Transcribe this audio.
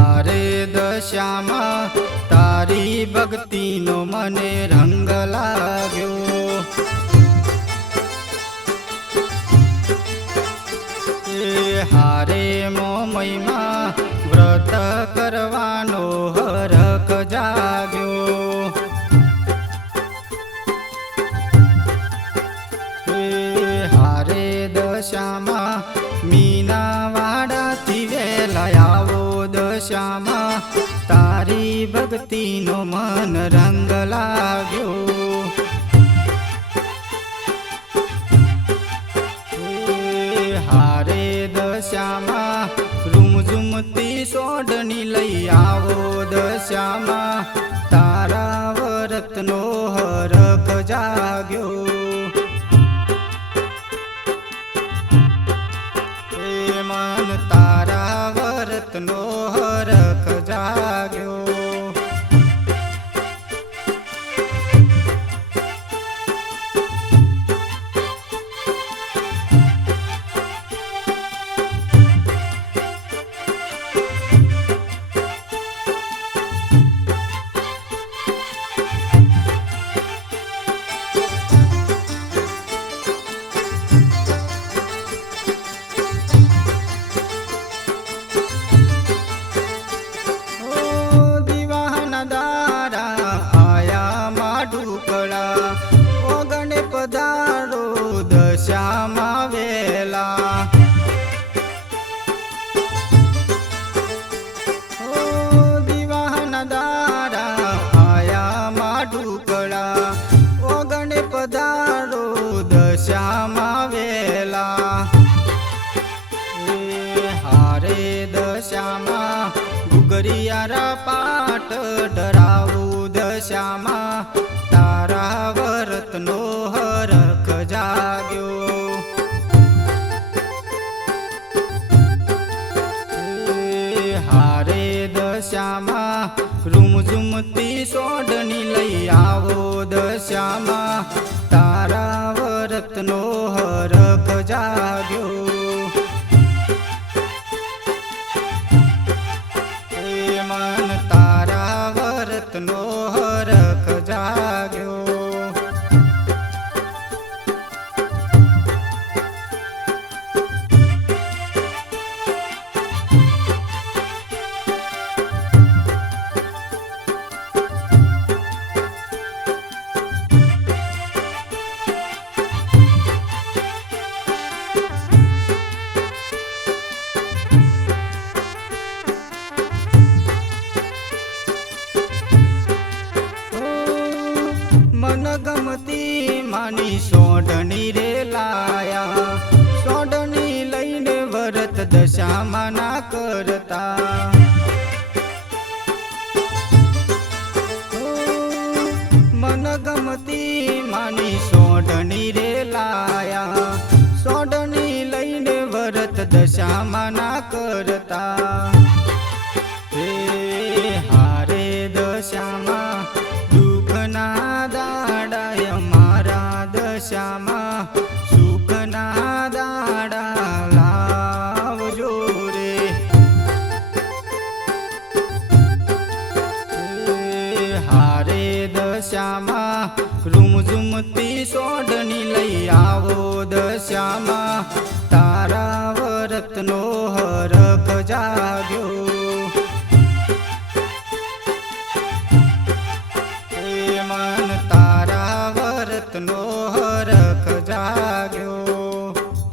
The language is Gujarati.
મારે દશામાં તારી ભક્તિનો મને રંગ લાગ્યો. એ હારે મોમયમાં વ્રત કરવાનો હરક જાગ્યો. એ હારે દશામાં મી દશામાં તારી ભક્તિનો મન રંગ લાગ્યો. હારે દશામાં રૂમઝુમતી સોડની લઈ આવો દશ્યામાં તારા વરતનો હરખ જાગ્યો. હરખ જાગ્યો. ગુગરિયારા પાટ ડરાવું દશામાં. તારા વરતનો હરખ જાગ્યો. હારે દશામાં રૂમઝુમતી સોડની લઈ માની સોઢણી રે લાયા. સોઢણી લઈને વરત દશામાં ના કરતા. મન ગમતી માની સોઢણી રે લાયા. સોઢણી લઈને વરત દશામાં ના કરતા. દશામાં સુખના દાડા લાવજો હારે દશામાં રૂમઝુમતી સોડની